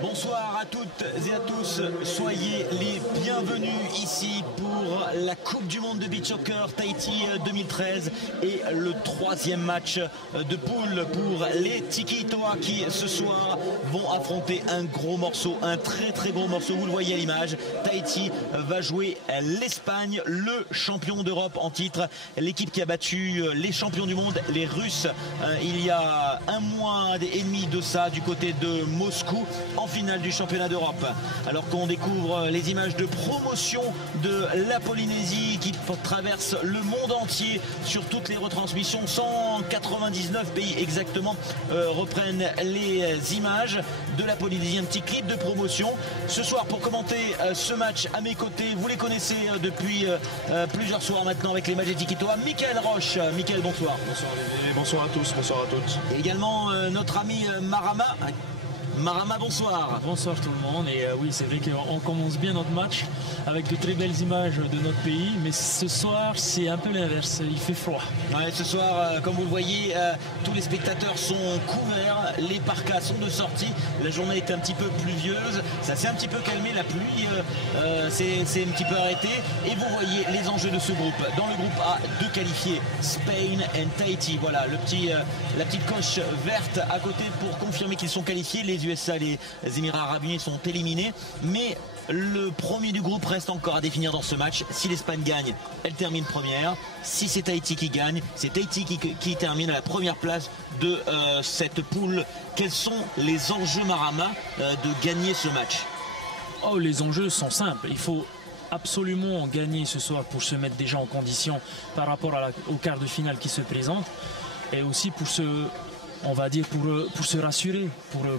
Bonsoir à toutes et à tous, soyez les bienvenus ici pour la Coupe du Monde de Beach Soccer Tahiti 2013 et le troisième match de poule pour les Tiki Toa qui ce soir vont affronter un gros morceau, un très gros morceau, vous le voyez à l'image. Tahiti va jouer l'Espagne, le champion d'Europe en titre, l'équipe qui a battu les champions du monde, les Russes, il y a un mois et demi de ça du côté de Moscou en finale du championnat d'Europe. Alors qu'on découvre les images de promotion de la Polynésie qui traverse le monde entier sur toutes les retransmissions, 199 pays exactement reprennent les images de la Polynésie, un petit clip de promotion. Ce soir pour commenter ce match à mes côtés, vous les connaissez depuis plusieurs soirs maintenant avec les matchs des Tiki Toa, Michael Roche. Michael, bonsoir. Bonsoir Olivier, bonsoir à tous, bonsoir à toutes. Et également notre ami Marama. Marama, bonsoir. Bonsoir tout le monde. Et oui, c'est vrai qu'on commence bien notre match avec de très belles images de notre pays, mais ce soir c'est un peu l'inverse, il fait froid. Ouais, ce soir, comme vous le voyez, tous les spectateurs sont couverts, les parkas sont de sortie, la journée est un petit peu pluvieuse, ça s'est un petit peu calmé, la pluie c'est un petit peu arrêté, et vous voyez les enjeux de ce groupe. Dans le groupe A, deux qualifiés, Spain and Tahiti, voilà la petite coche verte à côté pour confirmer qu'ils sont qualifiés. Les USA, les Émirats Arabes Unis sont éliminés, mais le premier du groupe reste encore à définir dans ce match. Si l'Espagne gagne, elle termine première. Si c'est Tahiti qui gagne, c'est Tahiti qui termine à la première place de cette poule. Quels sont les enjeux, Marama, de gagner ce match? Oh, les enjeux sont simples. Il faut absolument gagner ce soir pour se mettre déjà en condition par rapport au quart de finale qui se présente, et aussi pour on va dire pour se rassurer,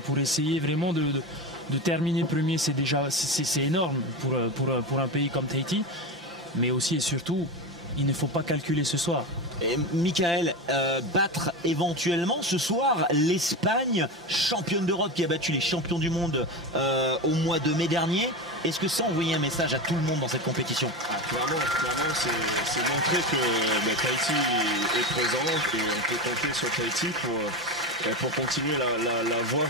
pour essayer vraiment de terminer premier. C'est déjà c'est énorme pour un pays comme Tahiti, mais aussi et surtout il ne faut pas calculer ce soir. Et Michael, battre éventuellement ce soir l'Espagne, championne d'Europe qui a battu les champions du monde au mois de mai dernier, est-ce que ça envoie un message à tout le monde dans cette compétition? Clairement, c'est montrer que Tahiti est présente et on peut compter sur Tahiti pour continuer la voie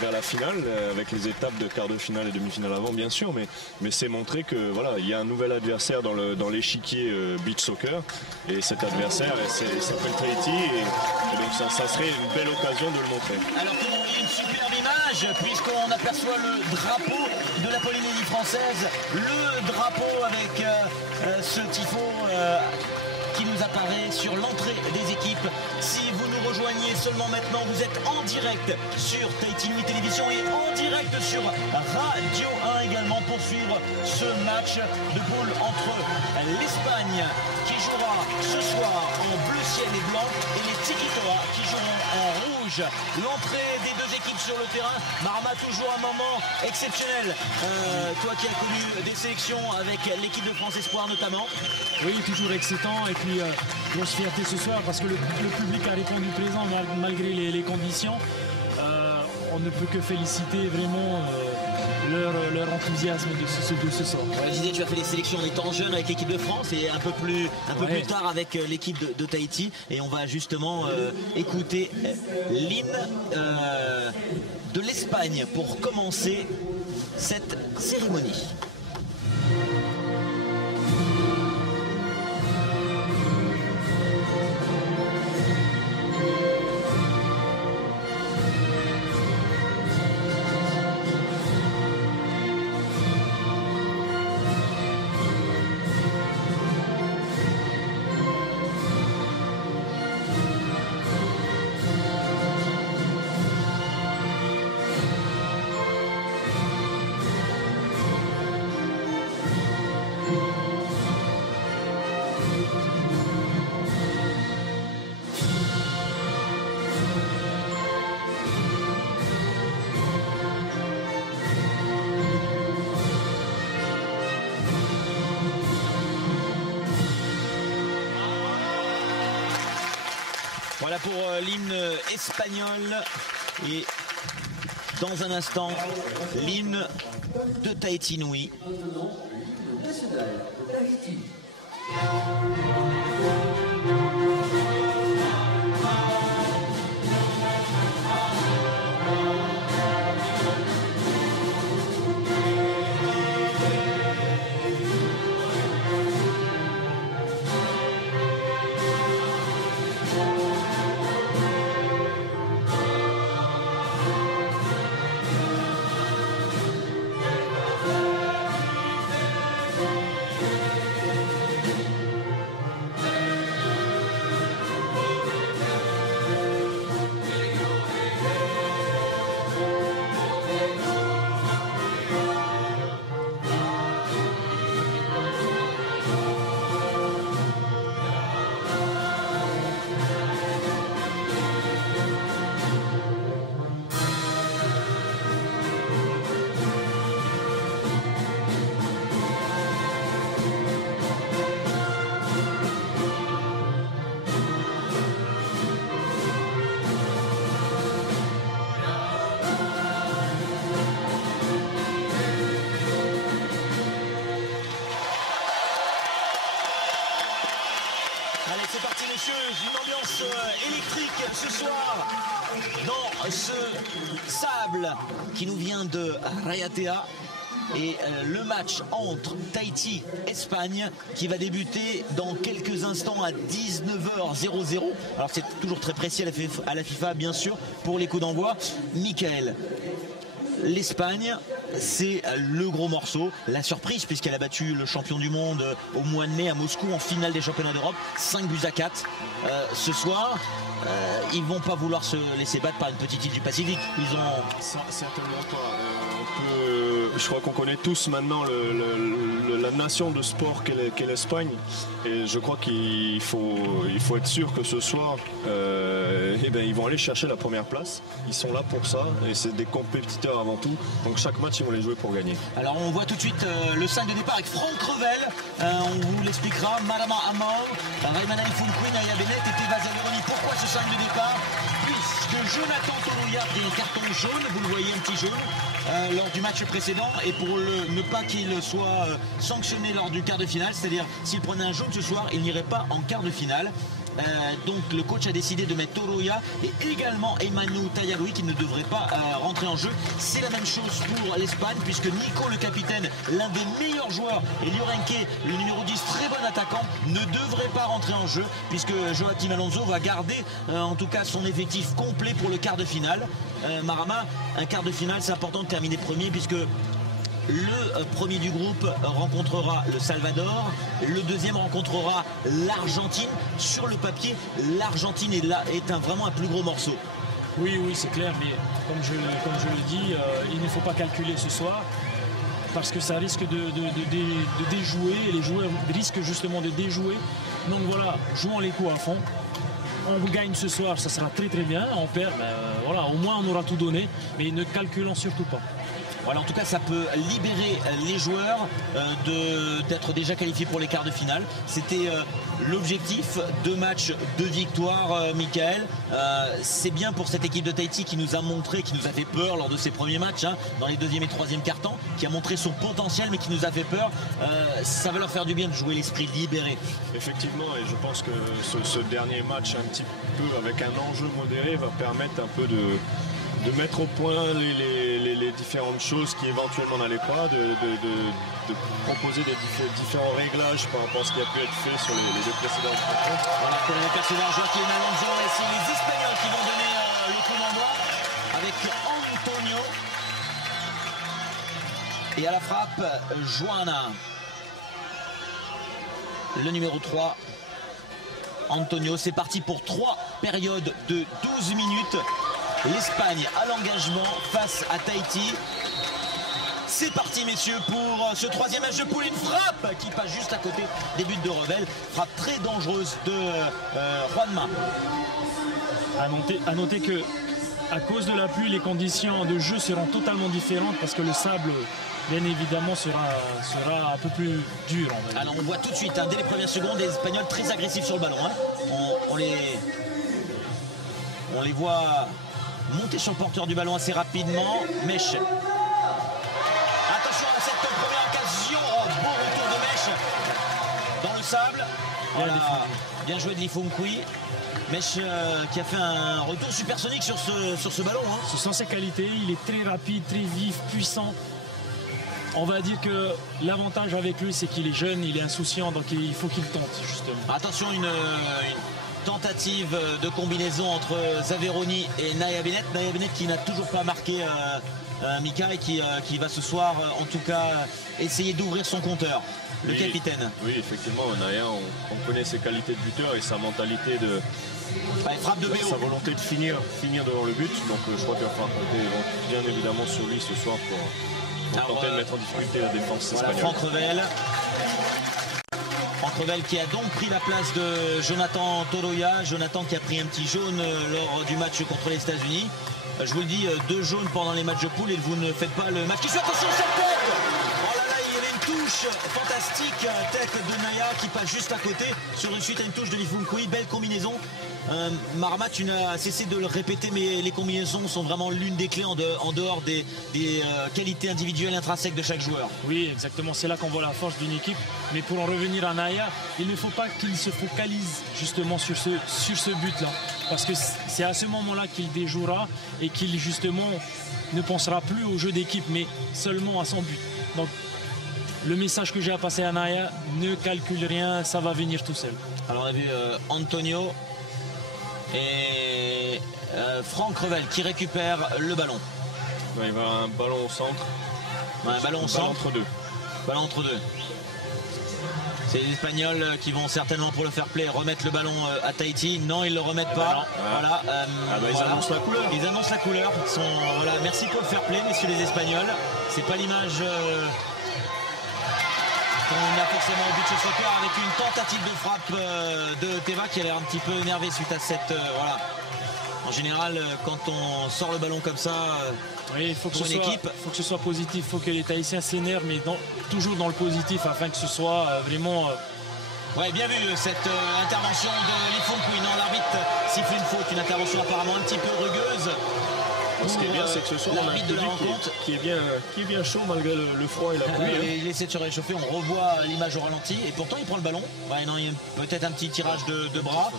vers la finale, avec les étapes de quart de finale et demi-finale avant bien sûr, mais c'est montrer que voilà, il y a un nouvel adversaire dans l'échiquier beach soccer, et cet adversaire il s'appelle Tahiti, et donc ça serait une belle occasion de le montrer. Alors que vous voyez une superbe image puisqu'on aperçoit le drapeau de la Polynésie française, le drapeau avec ce tifo qui nous apparaît sur l'entrée des équipes. Si vous nous rejoignez seulement maintenant, vous êtes en direct sur Tahiti Nui Télévision et en direct sur Radio 1 également pour suivre ce match de poule entre l'Espagne qui jouera ce soir en bleu ciel et blanc et les Tiki Toa qui joueront en rouge. L'entrée des deux équipes sur le terrain, Marama, toujours un moment exceptionnel. Toi qui as connu des sélections avec l'équipe de France Espoir notamment. Oui, toujours excitant, et puis grosse fierté ce soir parce que le public a répondu présent malgré les conditions. On ne peut que féliciter vraiment leur enthousiasme de ce soir. Ouais, je disais, tu as fait les sélections en étant jeune avec l'équipe de France et un peu plus tard avec l'équipe de Tahiti, et on va justement écouter l'hymne de l'Espagne pour commencer cette cérémonie. Voilà pour l'hymne espagnol, et dans un instant l'hymne de Tahiti Nui. table qui nous vient de Rayatea. Et le match entre Tahiti et Espagne qui va débuter dans quelques instants à 19h00. Alors c'est toujours très précis à la FIFA bien sûr pour les coups d'envoi. Michael, l'Espagne, c'est le gros morceau, la surprise puisqu'elle a battu le champion du monde au mois de mai à Moscou en finale des championnats d'Europe, 5-4. Ce soir, ils vont pas vouloir se laisser battre par une petite île du Pacifique. Ils ont... Certainement pas. Je crois qu'on connaît tous maintenant la nation de sport qu'est l'Espagne, et je crois qu'il faut être sûr que ce soir ils vont aller chercher la première place. Ils sont là pour ça et c'est des compétiteurs avant tout, donc chaque match ils vont les jouer pour gagner. Alors on voit tout de suite le 5 de départ avec Franck Revel, on vous l'expliquera. Marama Amor, Raimana Ifunkui, Naya Bennett et Teva Zaveroni. Pourquoi ce 5 de départ? Puisque Jonathan Toloya a pris un carton jaune, vous le voyez, un petit jaune lors du match précédent, et pour ne pas qu'il soit sanctionné lors du quart de finale, c'est-à-dire s'il prenait un jaune ce soir, il n'irait pas en quart de finale. Donc le coach a décidé de mettre Toloya et également Emmanuel Tayaroui qui ne devrait pas rentrer en jeu. C'est la même chose pour l'Espagne puisque Nico, le capitaine, l'un des meilleurs joueurs, et Llorenque, le numéro 10, très bon attaquant, ne devrait pas rentrer en jeu puisque Joaquim Alonso va garder en tout cas son effectif complet pour le quart de finale. Marama, un quart de finale, c'est important de terminer premier puisque le premier du groupe rencontrera le Salvador, le deuxième rencontrera l'Argentine. Sur le papier, l'Argentine est vraiment un plus gros morceau. Oui, c'est clair, mais comme je le dis, il ne faut pas calculer ce soir parce que ça risque de déjouer, et les joueurs risquent justement de déjouer. Donc voilà, jouons les coups à fond. On gagne ce soir, ça sera très bien. On perd, voilà, au moins on aura tout donné, mais ne calculons surtout pas. Voilà, en tout cas, ça peut libérer les joueurs d'être déjà qualifiés pour les quarts de finale. C'était l'objectif. 2 matchs, 2 victoires, Michael. C'est bien pour cette équipe de Tahiti qui nous a montré, qui nous a fait peur lors de ses premiers matchs, dans les 2e et 3e cartons, qui a montré son potentiel, mais qui nous a fait peur. Ça va leur faire du bien de jouer l'esprit libéré. Effectivement, et je pense que ce dernier match, un petit peu avec un enjeu modéré, va permettre un peu de mettre au point les différentes choses qui éventuellement n'allaient pas, de proposer des différents réglages par rapport à ce qui a pu être fait sur les 2 précédentes rencontres. Voilà, pour les personnages, Joaquim Alonso, et c'est les Espagnols qui vont donner le coup d'envoi avec Antonio. Et à la frappe, Joana. Le numéro 3, Antonio. C'est parti pour 3 périodes de 12 minutes. L'Espagne à l'engagement face à Tahiti. C'est parti messieurs pour ce 3e match de poule. Une frappe qui passe juste à côté des buts de Revel. Frappe très dangereuse de Juanma. À noter que à cause de la pluie, les conditions de jeu seront totalement différentes parce que le sable, bien évidemment, sera un peu plus dur. Alors on voit tout de suite, dès les premières secondes, les Espagnols très agressifs sur le ballon. On les voit monter sur le porteur du ballon assez rapidement. Mèche. Attention à cette première occasion. Bon retour de Mèche dans le sable. Voilà. Bien joué de Lifonkui. Mèche qui a fait un retour supersonique sur ce ballon. Ce sont ses qualités. Il est très rapide, très vif, puissant. On va dire que l'avantage avec lui, c'est qu'il est jeune, il est insouciant, donc il faut qu'il tente justement. Attention, une tentative de combinaison entre Zaveroni et Naya Bennett. Naya Bennett qui n'a toujours pas marqué Mika et qui va ce soir en tout cas essayer d'ouvrir son compteur. Le capitaine. Oui, effectivement, Naya, on connaît ses qualités de buteur et sa mentalité frappe de BO. Sa volonté de finir devant le but. Donc je crois qu'il va falloir compter bien évidemment sur lui ce soir pour tenter de mettre en difficulté la défense espagnole. Franck Revel qui a donc pris la place de Jonathan Toloya. Jonathan qui a pris un petit jaune lors du match contre les États-Unis. Je vous le dis, 2 jaunes pendant les matchs de poule et vous ne faites pas le match qui suit. Attention, cette tête! Oh là là, il y avait une touche fantastique, tête de Naya qui passe juste à côté sur une suite à une touche de Lifounkoui. Belle combinaison. Marma, tu n'as cessé de le répéter, mais les combinaisons sont vraiment l'une des clés en dehors des qualités individuelles intrinsèques de chaque joueur. Oui, exactement, c'est là qu'on voit la force d'une équipe. Mais pour en revenir à Naya, il ne faut pas qu'il se focalise justement sur ce but-là. Parce que c'est à ce moment-là qu'il déjouera et qu'il justement ne pensera plus au jeu d'équipe, mais seulement à son but. Donc le message que j'ai à passer à Naya, ne calcule rien, ça va venir tout seul. Alors on a vu Antonio et Franck Revel qui récupère le ballon. Ouais, il va avoir un ballon au centre. Ouais, un ballon au centre. Entre deux. Ballon entre deux. C'est les Espagnols qui vont certainement pour le fair play remettre le ballon à Tahiti. Non, ils ne le remettent pas. Voilà, ils annoncent la couleur. Ils annoncent la couleur. Voilà, merci pour le fair play, messieurs les Espagnols. C'est pas l'image qu'on a forcément au beach soccer, avec une tentative de frappe de Teva qui a l'air un petit peu énervé suite à cette... voilà. En général, quand on sort le ballon comme ça... Oui, il faut que ce soit positif, il faut que les Tahitiens s'énervent, mais toujours dans le positif, afin que ce soit vraiment... Ouais, bien vu cette intervention de Lifounkoui. Non, l'arbitre siffle une faute, une intervention apparemment un petit peu rugueuse. Ce qui est bien, c'est que ce soir, on a un public qui est bien chaud malgré le froid et la pluie. Il essaie de se réchauffer, on revoit l'image au ralenti et pourtant il prend le ballon. Ouais, non, il y a peut-être un petit tirage de bras.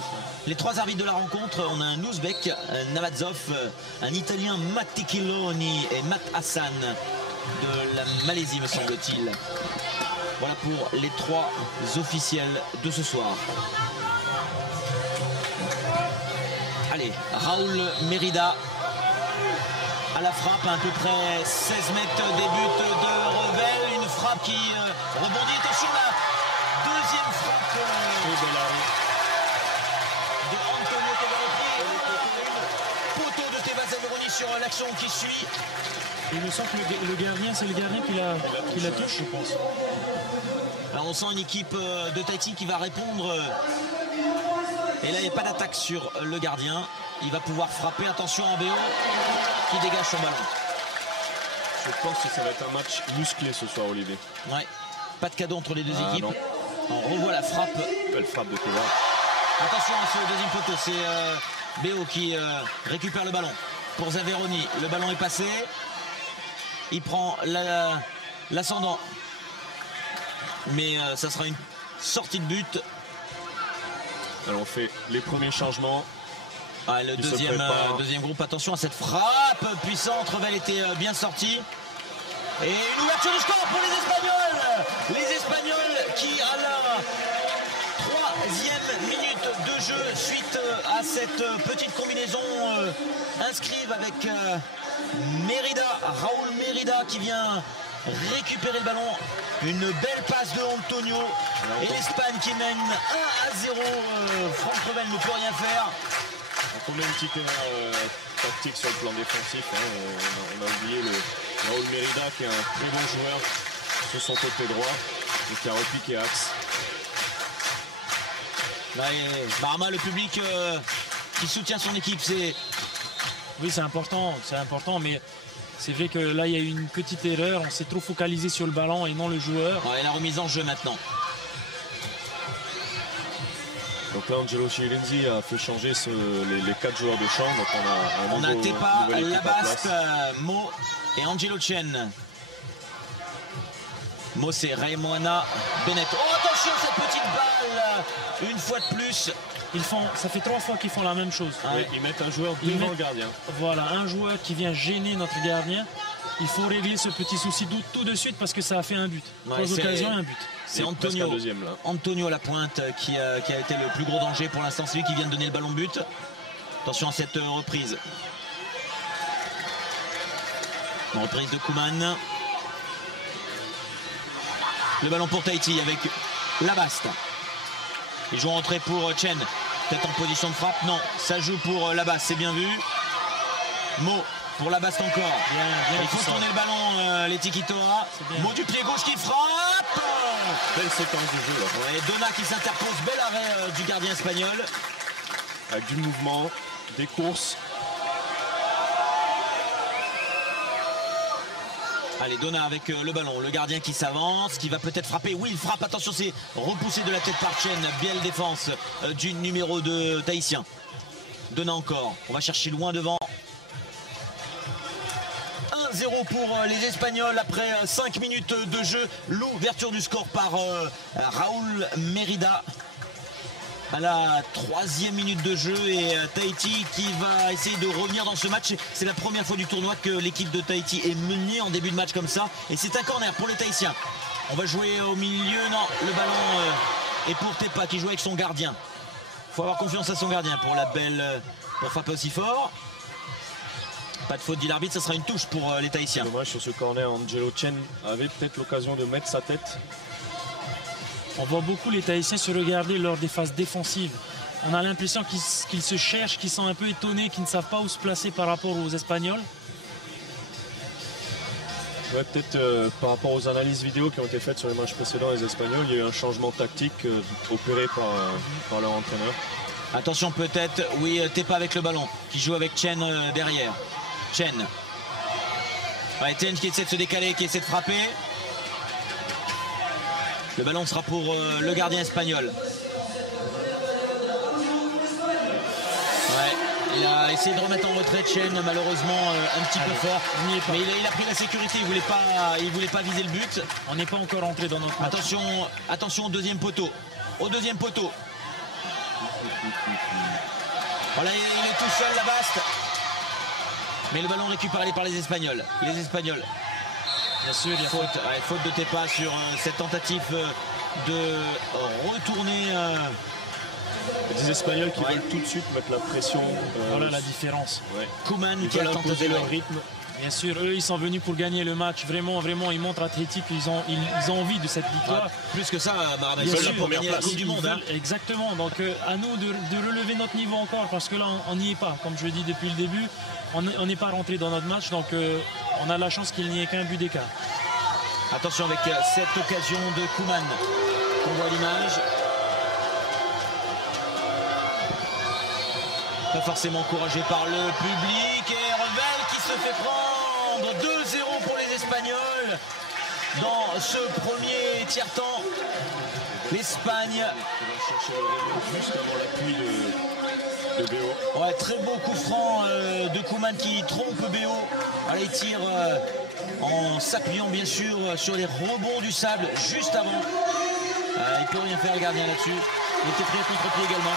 Les trois arbitres de la rencontre, on a un Ouzbek, un Navazov, un Italien Mattikiloni et Matt Hassan de la Malaisie, me semble-t-il. Voilà pour les trois officiels de ce soir. Allez, Raoul Mérida à la frappe, à peu près 16 mètres des buts de Revel. Une frappe qui rebondit. Attention, la deuxième frappe de Antonio Teva. Poteau de Teva Zameroni sur l'action qui suit. Il me semble que le gardien, c'est le gardien qui la touche, je pense. Alors on sent une équipe de Tahiti qui va répondre. Et là, il n'y a pas d'attaque sur le gardien. Il va pouvoir frapper. Attention en BO qui dégage son ballon. Je pense que ça va être un match musclé ce soir, Olivier. Ouais, pas de cadeau entre les deux équipes. Non. On revoit la frappe. Belle frappe de Teva. Attention à ce deuxième poteau. C'est BO qui récupère le ballon pour Zameroni. Le ballon est passé. Il prend l'ascendant. Mais ça sera une sortie de but. Alors on fait les premiers changements. Ah, le deuxième groupe, attention à cette frappe puissante. Revel était bien sorti. Et une ouverture du score pour les Espagnols. Les Espagnols qui, à la 3e minute de jeu, suite à cette petite combinaison, inscrivent avec Mérida, Raoul Mérida qui vient récupérer le ballon. Une belle passe de Antonio. Et l'Espagne qui mène 1-0. Franck Revel ne peut rien faire. Donc on a une petite erreur tactique sur le plan défensif. On a oublié le Raoul Mérida qui est un très bon joueur sur son côté droit et qui a repiqué axe. Marma, le public qui soutient son équipe, oui, c'est important, mais c'est vrai que là il y a eu une petite erreur. On s'est trop focalisé sur le ballon et non le joueur. Ouais, la remise en jeu maintenant. Donc là, Angelo Chilenzi a fait changer les 4 joueurs de champ. Donc on a Tepa, Labast, Mo et Angelo Chen. Mo, c'est Raimoana Bennett. Oh, attention, cette petite balle. Une fois de plus. Ça fait 3 fois qu'ils font la même chose. Oui, ils mettent un joueur devant le gardien. Voilà, un joueur qui vient gêner notre gardien. Il faut régler ce petit souci tout de suite parce que ça a fait un but. 3 occasions et un but. C'est Antonio à la pointe qui a été le plus gros danger pour l'instant. C'est lui qui vient de donner le ballon but. Attention à cette reprise. Une reprise de Kouman. Le ballon pour Tahiti avec Labast. Ils jouent en entrée pour Chen. Peut-être en position de frappe. Non, ça joue pour Labast, c'est bien vu. Mo pour Labast encore. Il faut tourner le ballon, les Tikitoa. Mo du pied gauche qui frappe. Belle séquence du jeu là. Ouais, Donna qui s'interpose. Bel arrêt du gardien espagnol. Avec du mouvement, des courses. Allez, Donna avec le ballon, le gardien qui s'avance, qui va peut-être frapper. Oui, il frappe, attention, c'est repoussé de la tête par Chen. Belle défense du numéro 2 tahitien. Donna encore, on va chercher loin devant. 1-0 pour les Espagnols après 5 minutes de jeu. L'ouverture du score par Raúl Mérida à la 3e minute de jeu, et Tahiti qui va essayer de revenir dans ce match. C'est la première fois du tournoi que l'équipe de Tahiti est menée en début de match comme ça, et c'est un corner pour les Tahitiens. On va jouer au milieu, non, le ballon est pour Tepa qui joue avec son gardien. Il faut avoir confiance à son gardien pour la belle, pour frapper aussi fort. Pas de faute, dit l'arbitre, ça sera une touche pour les Tahitiens. Dommage sur ce corner, Angelo Chen avait peut-être l'occasion de mettre sa tête. On voit beaucoup les Tahitiens se regarder lors des phases défensives. On a l'impression qu'ils se cherchent, qu'ils sont un peu étonnés, qu'ils ne savent pas où se placer par rapport aux Espagnols. Ouais, peut-être par rapport aux analyses vidéo qui ont été faites sur les matchs précédents, les Espagnols, il y a eu un changement tactique opéré par leur entraîneur. Attention peut-être, oui, Tepa avec le ballon, qui joue avec Chen derrière. Chen. Ouais, Chen qui essaie de se décaler, qui essaie de frapper. Le ballon sera pour le gardien espagnol. Ouais, il a essayé de remettre en retrait Chen, malheureusement un petit peu fort. Mais il a pris la sécurité, il voulait pas viser le but. On n'est pas encore entré dans notre match. Attention au deuxième poteau. Au deuxième poteau. Voilà, il est tout seul, la Baste. Mais le ballon récupéré par les Espagnols. Les Espagnols. Bien sûr, il y a faute de Tepa sur cette tentative de retourner. Des Espagnols qui veulent tout de suite mettre la pression. Voilà la différence. Ouais. Koeman qui a tenté leur rythme. Bien sûr, eux ils sont venus pour gagner le match. Vraiment, ils montrent à Tahiti qu'ils ont envie de cette victoire. Plus que ça, ils veulent la première place. La Coupe du Monde. Exactement. Donc à nous de relever notre niveau encore, parce que là on n'y est pas. Comme je le dis depuis le début, on n'est pas rentré dans notre match. Donc on a la chance qu'il n'y ait qu'un but d'écart. Attention avec cette occasion de Koeman. On voit l'image. Pas forcément encouragé par le public, et Revel qui se fait prendre 2-0 pour les Espagnols dans ce premier tiers-temps. L'Espagne juste avant l'appui de Béo. Ouais, très beau coup franc de Koeman qui trompe Béo. Allez, il tire en s'appuyant bien sûr sur les rebonds du sable juste avant. Il peut rien faire le gardien là-dessus. Il était pris à contre-pied également.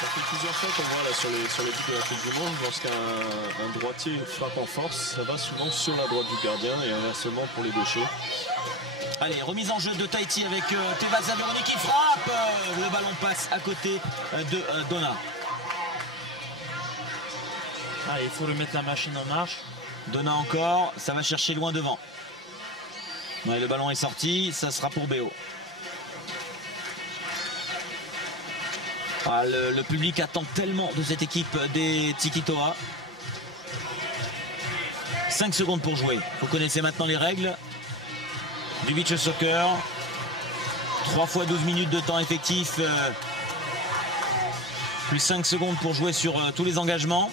Ça fait plusieurs fois qu'on voit là sur les buts de la Coupe du Monde, lorsqu'un droitier frappe en force, ça va souvent sur la droite du gardien et inversement pour les gauchers. Allez, remise en jeu de Tahiti avec Teva Zaveroni qui frappe. Le ballon passe à côté de Donna. Allez, il faut remettre la machine en marche. Donna encore, ça va chercher loin devant. Ouais, le ballon est sorti, ça sera pour Béo. Ah, le public attend tellement de cette équipe des Tiki-Toa. 5 secondes pour jouer. Vous connaissez maintenant les règles du beach soccer. 3 fois 12 minutes de temps effectif. Plus 5 secondes pour jouer sur tous les engagements.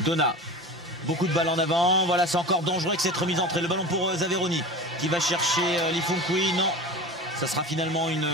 Donna. Beaucoup de balles en avant. Voilà, c'est encore dangereux avec cette remise entrée. Le ballon pour Zaveroni qui va chercher Lifonkui. Non, ça sera finalement une